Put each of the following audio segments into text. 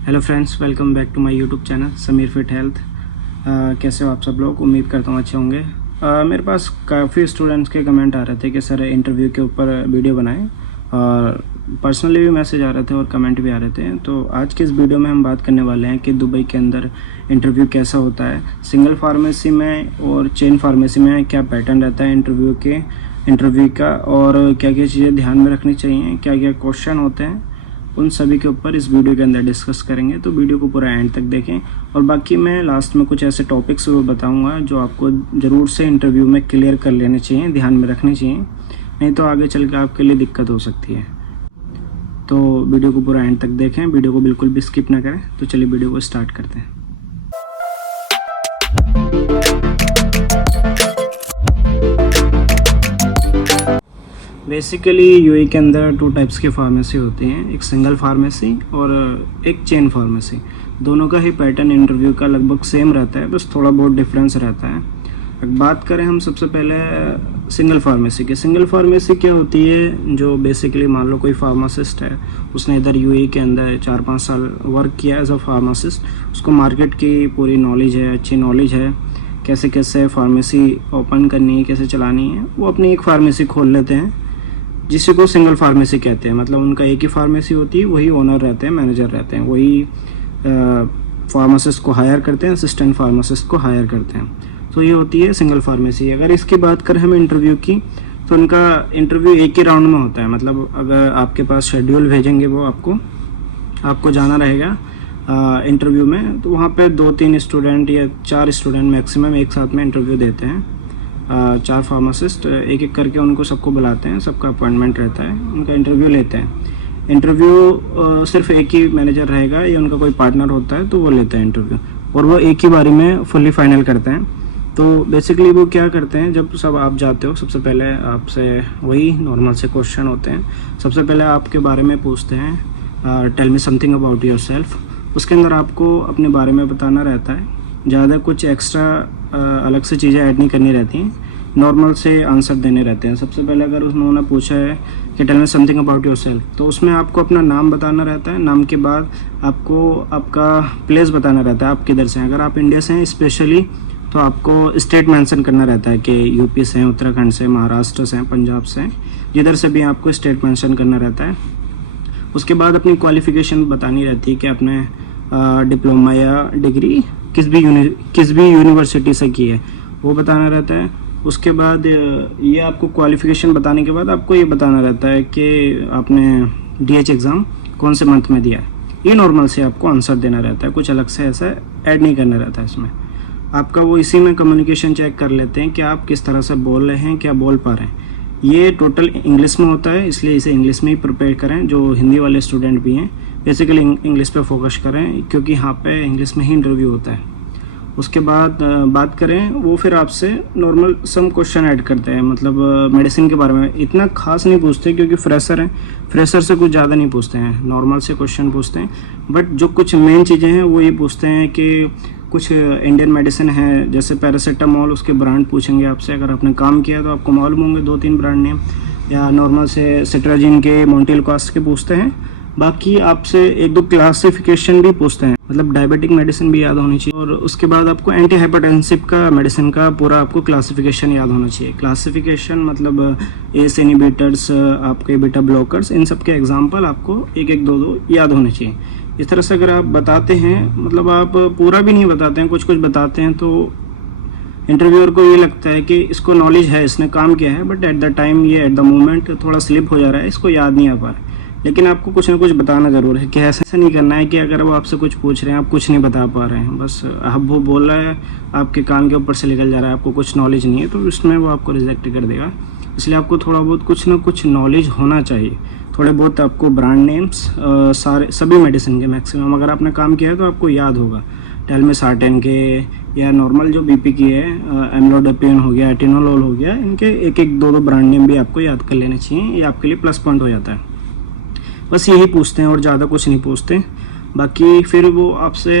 Hello friends, welcome back to my YouTube channel Sameer fit health. कैसे हो आप सब लोग? उम्मीद करता हूँ अच्छे होंगे। मेरे पास काफ़ी स्टूडेंट्स के कमेंट आ रहे थे कि सर इंटरव्यू के ऊपर वीडियो बनाएं, और पर्सनली भी मैसेज आ रहे थे और कमेंट भी आ रहे थे। तो आज के इस वीडियो में हम बात करने वाले हैं कि दुबई के अंदर इंटरव्यू कैसा होता है, सिंगल फार्मेसी में और चेन फार्मेसी में क्या पैटर्न रहता है इंटरव्यू का, और क्या क्या चीज़ें ध्यान में रखनी चाहिए, क्या क्या क्वेश्चन होते हैं, उन सभी के ऊपर इस वीडियो के अंदर डिस्कस करेंगे। तो वीडियो को पूरा एंड तक देखें, और बाकी मैं लास्ट में कुछ ऐसे टॉपिक्स बताऊंगा जो आपको ज़रूर से इंटरव्यू में क्लियर कर लेने चाहिए, ध्यान में रखने चाहिए, नहीं तो आगे चल के आपके लिए दिक्कत हो सकती है। तो वीडियो को पूरा एंड तक देखें, वीडियो को बिल्कुल भी स्किप ना करें। तो चलिए वीडियो को स्टार्ट करते हैं। बेसिकली यूएई के अंदर 2 टाइप्स की फार्मेसी होती हैं, एक सिंगल फार्मेसी और एक चेन फार्मेसी। दोनों का ही पैटर्न इंटरव्यू का लगभग सेम रहता है, बस थोड़ा बहुत डिफरेंस रहता है। अब बात करें हम सबसे पहले सिंगल फार्मेसी की। सिंगल फार्मेसी क्या होती है? जो बेसिकली मान लो कोई फार्मासिस्ट है, उसने इधर यूएई के अंदर 4-5 साल वर्क किया एज अ फार्मासिस्ट, उसको मार्केट की पूरी नॉलेज है, अच्छी नॉलेज है, कैसे कैसे फार्मेसी ओपन करनी है, कैसे चलानी है। वो अपनी एक फार्मेसी खोल लेते हैं जिसे को सिंगल फार्मेसी कहते हैं। मतलब उनका एक ही फार्मेसी होती है, वही ओनर रहते हैं, मैनेजर रहते हैं, वही फार्मासिस्ट को हायर करते हैं, असिस्टेंट फार्मासिस्ट को हायर करते हैं। तो ये होती है सिंगल फार्मेसी। अगर इसकी बात करें हम इंटरव्यू की, तो उनका इंटरव्यू एक ही राउंड में होता है। मतलब अगर आपके पास शेड्यूल भेजेंगे वो आपको जाना रहेगा इंटरव्यू में, तो वहाँ पे 2-3 स्टूडेंट या 4 स्टूडेंट मैक्सिमम एक साथ में इंटरव्यू देते हैं। 4 फार्मासिस्ट एक एक करके उनको सबको बुलाते हैं, सबका अपॉइंटमेंट रहता है, उनका इंटरव्यू लेते हैं। इंटरव्यू सिर्फ एक ही मैनेजर रहेगा या उनका कोई पार्टनर होता है तो वो लेता है इंटरव्यू, और वो एक ही बारी में फुल्ली फाइनल करते हैं। तो बेसिकली वो क्या करते हैं, जब सब आप जाते हो, सबसे पहले आपसे वही नॉर्मल से क्वेश्चन होते हैं। सबसे पहले आपके बारे में पूछते हैं, tell me something about your self. उसके अंदर आपको अपने बारे में बताना रहता है, ज़्यादा कुछ एक्स्ट्रा अलग से चीज़ें ऐड नहीं करनी रहती हैं, नॉर्मल से आंसर देने रहते हैं। सबसे पहले अगर उन्होंने पूछा है कि tell me something about your self, तो उसमें आपको अपना नाम बताना रहता है। नाम के बाद आपको आपका प्लेस बताना रहता है, आप किधर से हैं। अगर आप इंडिया से हैं स्पेशली, तो आपको स्टेट मेंशन करना रहता है कि यूपी से हैं, उत्तराखंड से, महाराष्ट्र से हैं, पंजाब से हैं, जिधर से भी आपको स्टेट मेंशन करना रहता है। उसके बाद अपनी क्वालिफ़िकेशन बतानी रहती है कि आपने डिप्लोमा या डिग्री किस भी यूनिवर्सिटी से की है, वो बताना रहता है। उसके बाद ये आपको क्वालिफ़िकेशन बताने के बाद आपको ये बताना रहता है कि आपने डीएच एग्ज़ाम कौन से मंथ में दिया है। ये नॉर्मल से आपको आंसर देना रहता है, कुछ अलग से ऐसा ऐड नहीं करना रहता है इसमें। आपका वो इसी में कम्युनिकेशन चेक कर लेते हैं कि आप किस तरह से बोल रहे हैं, क्या बोल पा रहे हैं। ये टोटल इंग्लिश में होता है, इसलिए इसे इंग्लिश में ही प्रिपेयर करें। जो हिंदी वाले स्टूडेंट भी हैं, बेसिकली इंग्लिश पे फोकस करें, क्योंकि यहाँ पे इंग्लिश में ही इंटरव्यू होता है। उसके बाद बात करें, वो फिर आपसे नॉर्मल सम क्वेश्चन ऐड करते हैं। मतलब मेडिसिन के बारे में इतना खास नहीं पूछते, क्योंकि फ्रेशर हैं, फ्रेशर से कुछ ज़्यादा नहीं पूछते हैं, नॉर्मल से क्वेश्चन पूछते हैं। बट जो कुछ मेन चीज़ें हैं वो ये पूछते हैं कि कुछ इंडियन मेडिसिन है, जैसे पैरासीटामोल, उसके ब्रांड पूछेंगे आपसे। अगर आपने काम किया तो आपको मालूम होंगे 2-3 ब्रांड नेम, या नॉर्मल से सिट्राजिन के, मोंटेलकास्ट के पूछते हैं। बाकी आपसे 1-2 क्लासिफिकेशन भी पूछते हैं, मतलब डायबिटिक मेडिसिन भी याद होनी चाहिए। और उसके बाद आपको एंटी हाइपरटेंसिव का मेडिसिन का पूरा आपको क्लासिफिकेशन याद होना चाहिए। क्लासिफिकेशन मतलब एस इनहिबिटर्स, आपके बीटा ब्लॉकर्स, इन सब के एग्जाम्पल आपको 1-1, 2-2 याद होने चाहिए। इस तरह से अगर आप बताते हैं, मतलब आप पूरा भी नहीं बताते हैं, कुछ कुछ बताते हैं, तो इंटरव्यूअर को ये लगता है कि इसको नॉलेज है, इसने काम किया है, बट एट द टाइम ये एट द मोमेंट थोड़ा स्लिप हो जा रहा है, इसको याद नहीं आ पा रहा है। लेकिन आपको कुछ ना कुछ बताना ज़रूर है, कि ऐसा नहीं करना है कि अगर वो आपसे कुछ पूछ रहे हैं, आप कुछ नहीं बता पा रहे हैं, बस अब वो बोल रहा है, आपके काम के ऊपर से निकल जा रहा है, आपको कुछ नॉलेज नहीं है, तो इसमें वो आपको रिजेक्ट कर देगा। इसलिए आपको थोड़ा बहुत कुछ ना कुछ नॉलेज होना चाहिए। थोड़े बहुत आपको ब्रांड नेम्स सभी मेडिसिन के मैक्सिमम अगर आपने काम किया है तो आपको याद होगा। टेलमेसार्टेन के, या नॉर्मल जो बीपी की है, एम्लोडापिन हो गया, एटिनोलोल हो गया, इनके 1-1, 2-2 ब्रांड नेम भी आपको याद कर लेने चाहिए। ये आपके लिए प्लस पॉइंट हो जाता है। बस यही पूछते हैं और ज़्यादा कुछ नहीं पूछते। बाकी फिर वो आपसे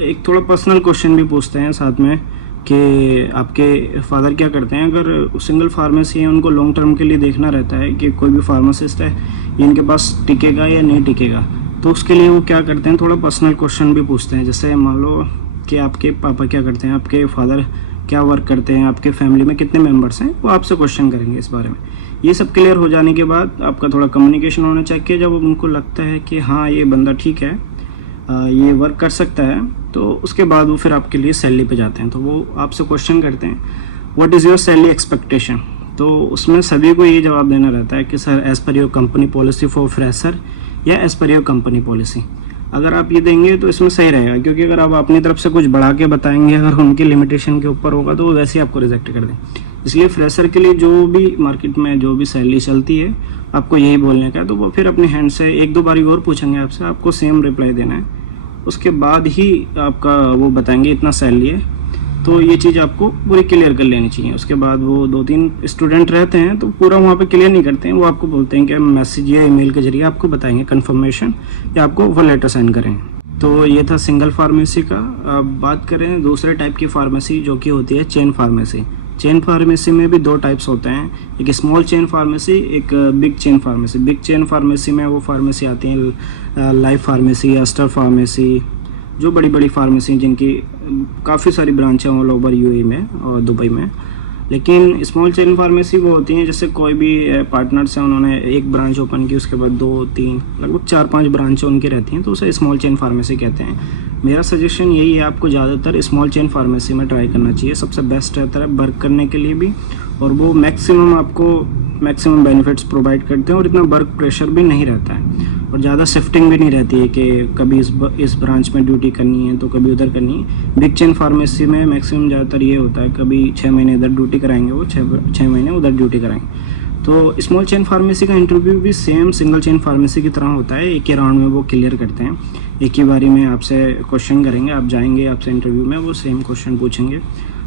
एक थोड़ा पर्सनल क्वेश्चन भी पूछते हैं साथ में, कि आपके फादर क्या करते हैं। अगर सिंगल फार्मेसी है, उनको लॉन्ग टर्म के लिए देखना रहता है कि कोई भी फार्मासिस्ट है ये इनके पास टिकेगा या नहीं टिकेगा। तो उसके लिए वो क्या करते हैं, थोड़ा पर्सनल क्वेश्चन भी पूछते हैं। जैसे मान लो कि आपके पापा क्या करते हैं, आपके फादर क्या वर्क करते हैं, आपके फैमिली में कितने मेंबर्स हैं, वो आपसे क्वेश्चन करेंगे इस बारे में। ये सब क्लियर हो जाने के बाद आपका थोड़ा कम्युनिकेशन होना चाहिए। जब उनको लगता है कि हाँ ये बंदा ठीक है, ये वर्क कर सकता है, तो उसके बाद वो फिर आपके लिए सैलरी पे जाते हैं। तो वो आपसे क्वेश्चन करते हैं what is your salary expectation. तो उसमें सभी को ये जवाब देना रहता है कि sir as per your company policy for fresher या as per your company policy. अगर आप ये देंगे तो इसमें सही रहेगा, क्योंकि अगर आप अपनी तरफ से कुछ बढ़ा के बताएंगे, अगर उनकी लिमिटेशन के ऊपर होगा तो वो वैसे ही आपको रिजेक्ट कर दें। इसलिए फ्रेशर के लिए जो भी मार्केट में जो भी सैलरी चलती है आपको यही बोलने का है। तो वो फिर अपने हैंड से एक दो बारी और पूछेंगे आपसे, आपको सेम रिप्लाई देना है। उसके बाद ही आपका वो बताएंगे इतना सैलरी है। तो ये चीज़ आपको पूरी क्लियर कर लेनी चाहिए। उसके बाद वो 2-3 स्टूडेंट रहते हैं तो पूरा वहाँ पे क्लियर नहीं करते हैं, वो आपको बोलते हैं कि मैसेज या ईमेल के जरिए आपको बताएंगे कंफर्मेशन, या आपको वो लेटर साइन करें। तो ये था सिंगल फार्मेसी का। अब बात करें दूसरे टाइप की फार्मेसी जो कि होती है चेन फार्मेसी। चेन फार्मेसी में भी 2 टाइप्स होते हैं, एक स्मॉल चेन फार्मेसी, एक big chain pharmacy. Big chain pharmacy में वो फार्मेसी आती हैं लाइफ फार्मेसी, अस्टर फार्मेसी, जो बड़ी बड़ी फार्मेसी जिनकी काफ़ी सारी ब्रांचें ऑल ओवर यूएई में और दुबई में। लेकिन स्मॉल चेन फार्मेसी वो होती हैं जैसे कोई भी पार्टनर्स हैं, उन्होंने एक ब्रांच ओपन की, उसके बाद 2-3 लगभग 4-5 ब्रांचें उनकी रहती हैं, तो उसे स्मॉल चेन फार्मेसी कहते हैं। मेरा सजेशन यही है, आपको ज़्यादातर स्मॉल चेन फार्मेसी में ट्राई करना चाहिए, सबसे बेस्ट रहता है वर्क करने के लिए भी, और वो मैक्सिमम बेनिफिट्स प्रोवाइड करते हैं, और इतना वर्क प्रेशर भी नहीं रहता है, और ज़्यादा शिफ्टिंग भी नहीं रहती है कि कभी इस ब्रांच में ड्यूटी करनी है तो कभी उधर करनी है। बिग चेन फार्मेसी में मैक्सिमम ज़्यादातर ये होता है, कभी 6 महीने इधर ड्यूटी कराएंगे, वो 6 महीने उधर ड्यूटी कराएंगे। तो स्मॉल चेन फार्मेसी का इंटरव्यू भी सेम सिंगल चेन फार्मेसी की तरह होता है, एक ही राउंड में वो क्लियर करते हैं, एक ही बारी में आपसे क्वेश्चन करेंगे, आप जाएंगे आपसे इंटरव्यू में, वो सेम क्वेश्चन पूछेंगे,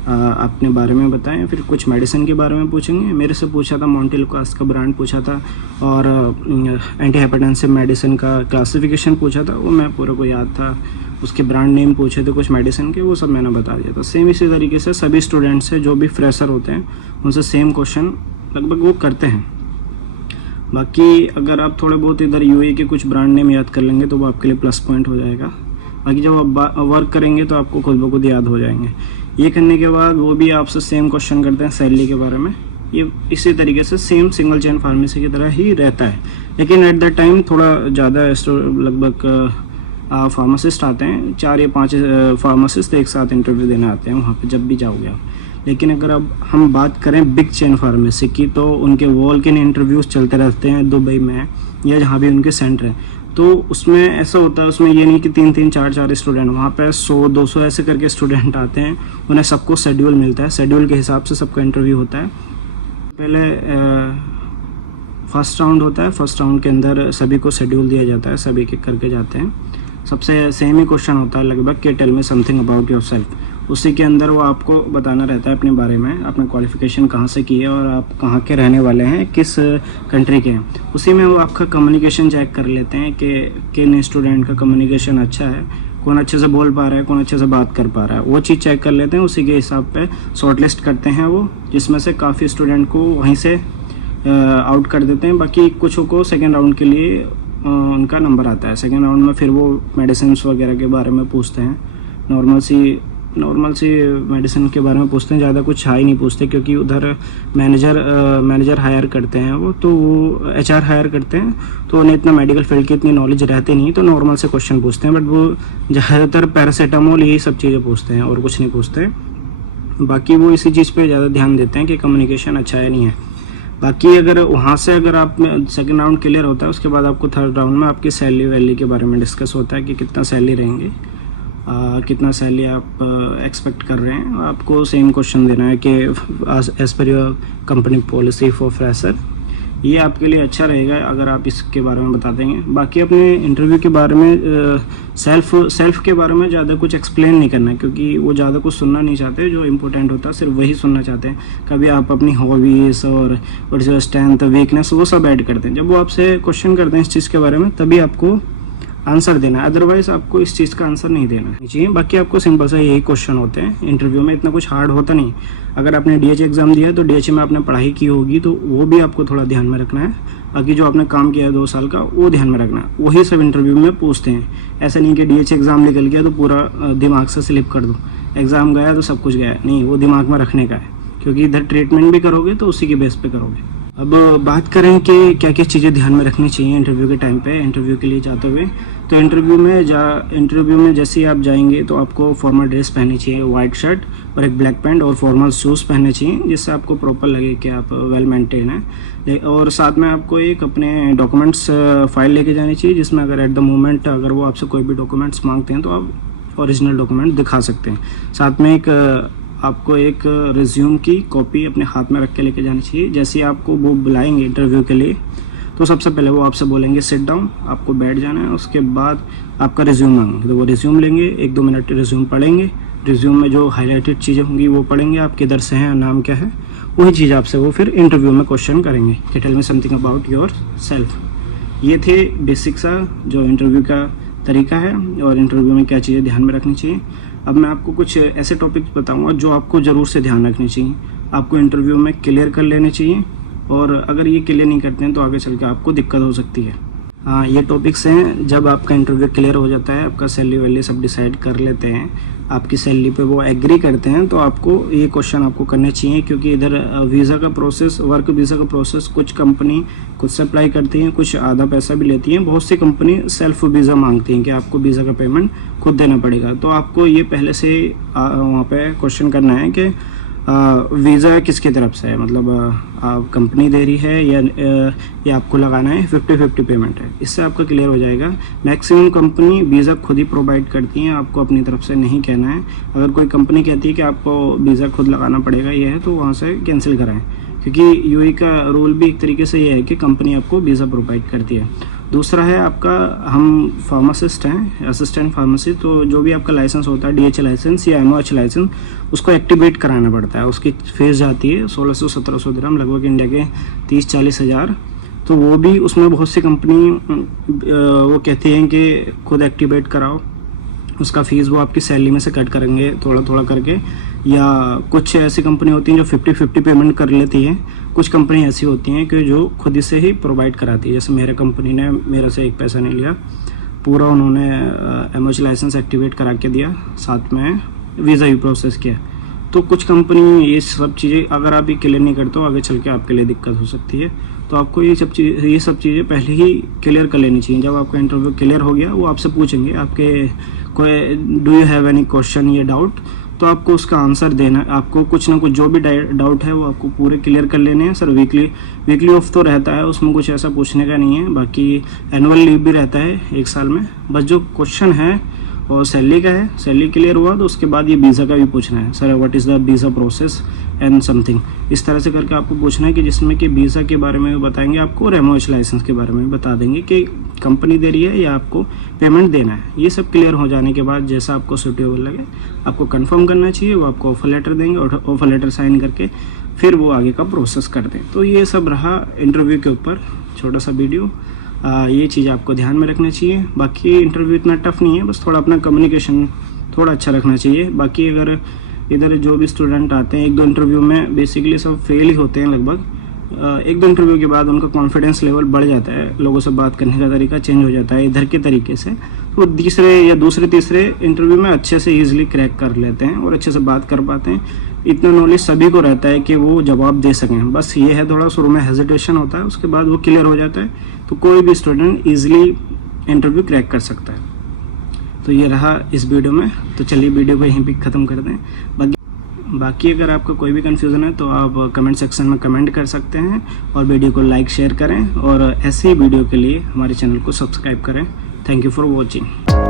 अपने बारे में बताएं, फिर कुछ मेडिसिन के बारे में पूछेंगे। मेरे से पूछा था मॉन्टेलकास्ट का ब्रांड पूछा था, और एंटी हाइपरटेंसिव मेडिसिन का क्लासिफिकेशन पूछा था, वो मैं पूरे को याद था। उसके ब्रांड नेम पूछे थे कुछ मेडिसिन के, वो सब मैंने बता दिया था। सेम इसी तरीके से सभी स्टूडेंट्स से जो भी फ्रेशर होते हैं उनसे सेम क्वेश्चन लगभग वो करते हैं। बाकी अगर आप थोड़े बहुत इधर यूएई के कुछ ब्रांड नेम याद कर लेंगे तो वो आपके लिए प्लस पॉइंट हो जाएगा। बाकी जब आप वर्क करेंगे तो आपको खुद ब खुद याद हो जाएंगे। ये करने के बाद वो भी आपसे सेम क्वेश्चन करते हैं सैलरी के बारे में। ये इसी तरीके से सेम सिंगल चेन फार्मेसी की तरह ही रहता है, लेकिन एट द टाइम थोड़ा ज़्यादा लगभग फार्मासिस्ट आते हैं, 4 या 5 फार्मासिस्ट एक साथ इंटरव्यू देने आते हैं वहाँ पे जब भी जाओगे आप। लेकिन अगर अब हम बात करें बिग चेन फार्मेसी की, तो उनके वॉक इन इंटरव्यूज़ चलते रहते हैं दुबई में या जहाँ भी उनके सेंटर हैं। तो उसमें ऐसा होता है, उसमें ये नहीं कि 3-3 4-4 स्टूडेंट, वहाँ पे 100-200 ऐसे करके स्टूडेंट आते हैं, उन्हें सबको शेड्यूल मिलता है, शेड्यूल के हिसाब से सबका इंटरव्यू होता है। पहले फर्स्ट राउंड होता है, फर्स्ट राउंड के अंदर सभी को शेड्यूल दिया जाता है, सभी के करके जाते हैं। सबसे सेम ही क्वेश्चन होता है लगभग कि tell me something about your self. उसी के अंदर वो आपको बताना रहता है अपने बारे में, अपने क्वालिफ़िकेशन कहाँ से की है और आप कहाँ के रहने वाले हैं, किस कंट्री के हैं। उसी में वो आपका कम्युनिकेशन चेक कर लेते हैं कि किन स्टूडेंट का कम्युनिकेशन अच्छा है, कौन अच्छे से बोल पा रहा है, कौन अच्छे से बात कर पा रहा है, वो चीज़ चेक कर लेते हैं। उसी के हिसाब पे शॉर्टलिस्ट करते हैं वो, जिसमें से काफ़ी स्टूडेंट को वहीं से आउट कर देते हैं। बाकी कुछ को सेकेंड राउंड के लिए उनका नंबर आता है। सेकेंड राउंड में फिर वो मेडिसिन वगैरह के बारे में पूछते हैं, नॉर्मल सी मेडिसिन के बारे में पूछते हैं, ज़्यादा कुछ हाई नहीं पूछते, क्योंकि उधर मैनेजर हायर करते हैं वो, तो वो HR हायर करते हैं, तो उन्हें इतना मेडिकल फील्ड की इतनी नॉलेज रहती नहीं, तो नॉर्मल से क्वेश्चन पूछते हैं। बट वो ज़्यादातर पैरासीटामोल यही सब चीज़ें पूछते हैं और कुछ नहीं पूछते। बाकी वो इसी चीज़ पे ज़्यादा ध्यान देते हैं कि कम्युनिकेशन अच्छा है नहीं है। बाकी अगर वहाँ से अगर आप सेकेंड राउंड क्लियर होता है, उसके बाद आपको थर्ड राउंड में आपकी सैलरी के बारे में डिस्कस होता है कि कितना सैलरी रहेंगे, कितना सैलरी आप एक्सपेक्ट कर रहे हैं। आपको सेम क्वेश्चन देना है कि as per your company policy for fresher. ये आपके लिए अच्छा रहेगा अगर आप इसके बारे में बता देंगे। बाकी अपने इंटरव्यू के बारे में सेल्फ के बारे में ज़्यादा कुछ एक्सप्लेन नहीं करना है, क्योंकि वो ज़्यादा कुछ सुनना नहीं चाहते। जो इम्पोर्टेंट होता है सिर्फ वही सुनना चाहते हैं। कभी आप अपनी हॉबीज़ और जो स्ट्रेंथ वीकनेस वो सब ऐड करते हैं। जब वो आपसे क्वेश्चन करते हैं इस चीज़ के बारे में, तभी आपको आंसर देना है, अदरवाइज आपको इस चीज़ का आंसर नहीं देना चाहिए। बाकी आपको सिंपल सा यही क्वेश्चन होते हैं इंटरव्यू में, इतना कुछ हार्ड होता नहीं। अगर आपने DH एग्ज़ाम दिया है तो DH में आपने पढ़ाई की होगी तो वो भी आपको थोड़ा ध्यान में रखना है। बाकी जो आपने काम किया है 2 साल का वो ध्यान में रखना है, वही सब इंटरव्यू में पूछते हैं। ऐसा नहीं कि DH एग्ज़ाम निकल गया तो पूरा दिमाग से स्लिप कर दो, एग्ज़ाम गया तो सब कुछ गया, नहीं, वो दिमाग में रखने का है, क्योंकि इधर ट्रीटमेंट भी करोगे तो उसी के बेस पे करोगे। अब बात करें कि क्या क्या चीज़ें ध्यान में रखनी चाहिए इंटरव्यू के टाइम पे, इंटरव्यू के लिए जाते हुए। तो इंटरव्यू में जैसे ही आप जाएंगे तो आपको फॉर्मल ड्रेस पहननी चाहिए, वाइट शर्ट और एक ब्लैक पैंट और फॉर्मल शूज़ पहनने चाहिए, जिससे आपको प्रॉपर लगे कि आप वेल मेंटेन है। और साथ में आपको एक अपने डॉक्यूमेंट्स फाइल लेके जानी चाहिए, जिसमें अगर एट द मोमेंट अगर वो आपसे कोई भी डॉक्यूमेंट्स मांगते हैं तो आप ओरिजिनल डॉक्यूमेंट दिखा सकते हैं। साथ में आपको एक रिज्यूम की कॉपी अपने हाथ में रख के लेके जानी चाहिए। जैसे आपको वो बुलाएंगे इंटरव्यू के लिए तो सबसे पहले वो आपसे बोलेंगे सिट डाउन, आपको बैठ जाना है। उसके बाद आपका रिज्यूम मांगेंगे तो वो रिज्यूम लेंगे, 1-2 मिनट रिज्यूम पढ़ेंगे। रिज्यूम में जो हाईलाइटेड चीज़ें होंगी वो पढ़ेंगे, आप किधर से हैं, नाम क्या है, वही चीज़ आपसे वो फिर इंटरव्यू में क्वेश्चन करेंगे कि tell me something about your self. ये थे बेसिक सा जो इंटरव्यू का तरीका है और इंटरव्यू में क्या चीज़ें ध्यान में रखनी चाहिए। अब मैं आपको कुछ ऐसे टॉपिक्स बताऊंगा जो आपको ज़रूर से ध्यान रखने चाहिए, आपको इंटरव्यू में क्लियर कर लेने चाहिए, और अगर ये क्लियर नहीं करते हैं तो आगे चल के आपको दिक्कत हो सकती है। हाँ, ये टॉपिक्स हैं जब आपका इंटरव्यू क्लियर हो जाता है, आपका सैलरी वैली सब डिसाइड कर लेते हैं, आपकी सैलरी पे वो एग्री करते हैं, तो आपको ये क्वेश्चन आपको करने चाहिए। क्योंकि इधर वीज़ा का प्रोसेस, वर्क वीज़ा का प्रोसेस कुछ कंपनी खुद से अप्लाई करती हैं, कुछ आधा पैसा भी लेती हैं, बहुत सी कंपनी सेल्फ वीज़ा मांगती हैं कि आपको वीज़ा का पेमेंट खुद देना पड़ेगा। तो आपको ये पहले से वहाँ पे क्वेश्चन करना है कि वीज़ा किसकी तरफ से है, मतलब कंपनी दे रही है या आपको लगाना है, 50-50 पेमेंट है। इससे आपका क्लियर हो जाएगा। मैक्सिमम कंपनी वीज़ा खुद ही प्रोवाइड करती हैं, आपको अपनी तरफ से नहीं कहना है। अगर कोई कंपनी कहती है कि आपको वीज़ा खुद लगाना पड़ेगा ये है, तो वहाँ से कैंसिल कराएं, क्योंकि यूएई का रूल भी एक तरीके से ये है कि कंपनी आपको वीज़ा प्रोवाइड करती है। दूसरा है आपका, हम फार्मासिस्ट हैं, असिस्टेंट फार्मासिस्ट, तो जो भी आपका लाइसेंस होता है DH लाइसेंस या MOH लाइसेंस, उसको एक्टिवेट कराना पड़ता है। उसकी फीस जाती है 1600-1700 दिरहम, लगभग इंडिया के 30-40 हज़ार। तो वो भी उसमें बहुत सी कंपनी वो कहती हैं कि खुद एक्टिवेट कराओ, उसका फ़ीस वो आपकी सैलरी में से कट करेंगे थोड़ा थोड़ा करके। या कुछ ऐसी कंपनी होती हैं जो 50-50 पेमेंट कर लेती हैं, कुछ कंपनी ऐसी होती हैं कि जो खुद से ही प्रोवाइड कराती है। जैसे मेरे कंपनी ने मेरे से एक पैसा नहीं लिया, पूरा उन्होंने MOH लाइसेंस एक्टिवेट करा के दिया, साथ में वीज़ा भी प्रोसेस किया। तो कुछ कंपनी ये सब चीज़ें अगर आप ये क्लियर नहीं करते हो, आगे चल के आपके लिए दिक्कत हो सकती है। तो आपको ये सब चीज़ें पहले ही क्लियर कर लेनी चाहिए। जब आपका इंटरव्यू क्लियर हो गया, वो आपसे पूछेंगे आपके कोई do you have any question या डाउट, तो आपको उसका आंसर देना है। आपको कुछ ना कुछ जो भी डाउट है वो आपको पूरे क्लियर कर लेने हैं। सर वीकली ऑफ तो रहता है, उसमें कुछ ऐसा पूछने का नहीं है। बाकी एनुअल लीव भी रहता है 1 साल में। बस जो क्वेश्चन है और सैलरी का है, सैलरी क्लियर हुआ तो उसके बाद ये वीज़ा का भी पूछना है, sir what is the visa process and something, इस तरह से करके आपको पूछना है कि जिसमें कि वीज़ा के बारे में भी बताएंगे आपको और MOH लाइसेंस के बारे में भी बता देंगे कि कंपनी दे रही है या आपको पेमेंट देना है। ये सब क्लियर हो जाने के बाद जैसा आपको सूटेबल लगे आपको कंफर्म करना चाहिए, वो आपको ऑफर लेटर देंगे और ऑफर लेटर साइन करके फिर वो आगे का प्रोसेस कर दें। तो ये सब रहा इंटरव्यू के ऊपर छोटा सा वीडियो। ये चीज़ आपको ध्यान में रखना चाहिए। बाकी इंटरव्यू इतना टफ नहीं है, बस थोड़ा अपना कम्युनिकेशन थोड़ा अच्छा रखना चाहिए। बाकी अगर इधर जो भी स्टूडेंट आते हैं 1-2 इंटरव्यू में बेसिकली सब फेल ही होते हैं लगभग। 1-2 इंटरव्यू के बाद उनका कॉन्फिडेंस लेवल बढ़ जाता है, लोगों से बात करने का तरीका चेंज हो जाता है इधर के तरीके से, तो दूसरे-तीसरे इंटरव्यू में अच्छे से ईजिली क्रैक कर लेते हैं और अच्छे से बात कर पाते हैं। इतना नॉलेज सभी को रहता है कि वो जवाब दे सकें। बस ये है थोड़ा शुरू में हेजिटेशन होता है, उसके बाद वो क्लियर हो जाता है, तो कोई भी स्टूडेंट ईजिली इंटरव्यू क्रैक कर सकता है। तो ये रहा इस वीडियो में। तो चलिए वीडियो को यहीं पे ख़त्म कर दें। बाकी अगर आपका कोई भी कन्फ्यूज़न है तो आप कमेंट सेक्शन में कमेंट कर सकते हैं और वीडियो को लाइक शेयर करें और ऐसे ही वीडियो के लिए हमारे चैनल को सब्सक्राइब करें। Thank you for watching.